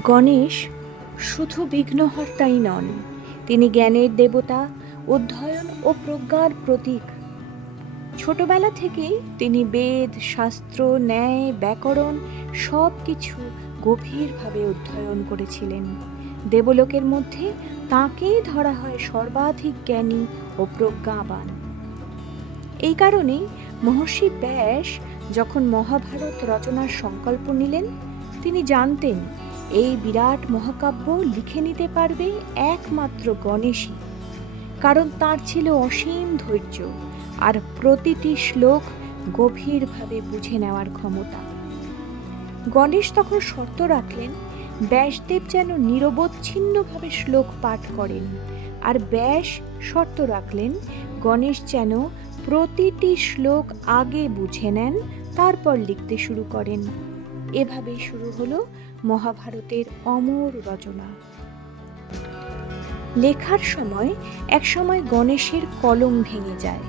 গণেশ শুধু বিঘ্নহর্তাই নন, তিনি জ্ঞানের দেবতা, অধ্যয়ন ও প্রজ্ঞার প্রতীক। ছোটবেলা থেকেই তিনি বেদ, শাস্ত্র, ন্যায়, ব্যাকরণ সব কিছু গভীরভাবে অধ্যয়ন করেছিলেন। দেবলোকের মধ্যে তাঁকেই ধরা হয় সর্বাধিক জ্ঞানী ও প্রজ্ঞাবান। এই কারণেই মহর্ষি ব্যাস যখন মহাভারত রচনার সংকল্প নিলেন, তিনি জানতেন এই বিরাট মহাকাব্য লিখে নিতে পারবে একমাত্র গণেশই, কারণ তার ছিল অসীম ধৈর্য আর প্রতিটি শ্লোক গভীরভাবে বুঝে নেওয়ার ক্ষমতা। গণেশ তখন শর্ত রাখলেন, ব্যাসদেব যেন নিরবচ্ছিন্নভাবে শ্লোক পাঠ করেন, আর ব্যাস শর্ত রাখলেন গণেশ যেন প্রতিটি শ্লোক আগে বুঝে নেন, তারপর লিখতে শুরু করেন। এভাবেই শুরু হলো মহাভারতের অমর রচনা। লেখার সময় একসময় গণেশের কলম ভেঙে যায়।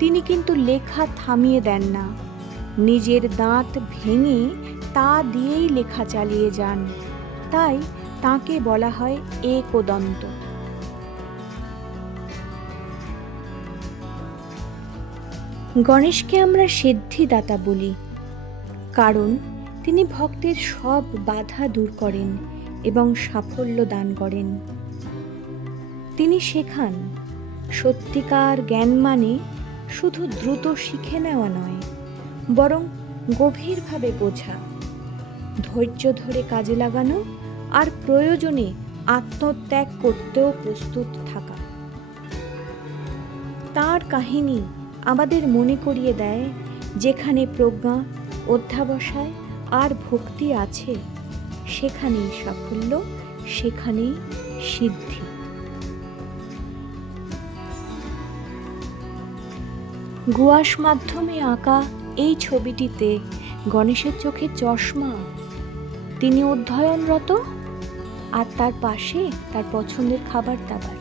তিনি কিন্তু লেখা থামিয়ে দেন না, নিজের দাঁত ভেঙে তা দিয়েই লেখা চালিয়ে যান। তাই তাকে বলা হয় একদন্ত। গণেশকে আমরা সিদ্ধিদাতা বলি, কারণ তিনি ভক্তের সব বাধা দূর করেন এবং সাফল্য দান করেন। তিনি শেখান সত্যিকার জ্ঞান মানে শুধু দ্রুত শিখে নেওয়া নয়, বরং গভীরভাবে বোঝা, ধৈর্য ধরে কাজে লাগানো আর প্রয়োজনে আত্মত্যাগ করতেও প্রস্তুত থাকা। তার কাহিনী আমাদের মনে করিয়ে দেয়, যেখানে প্রজ্ঞা, অধ্যাবসায় আর ভক্তি আছে, সেখানেই সাফল্য, সেখানেই সিদ্ধি। গুয়াশ মাধ্যমে আঁকা এই ছবিটিতে গণেশের চোখে চশমা, তিনি অধ্যয়নরত, আর তার পাশে তার পছন্দের খাবার দাবার।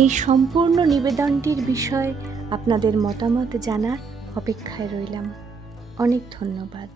এই সম্পূর্ণ নিবেদনটির বিষয়ে আপনাদের মতামত জানার অপেক্ষায় রইলাম। অনেক ধন্যবাদ।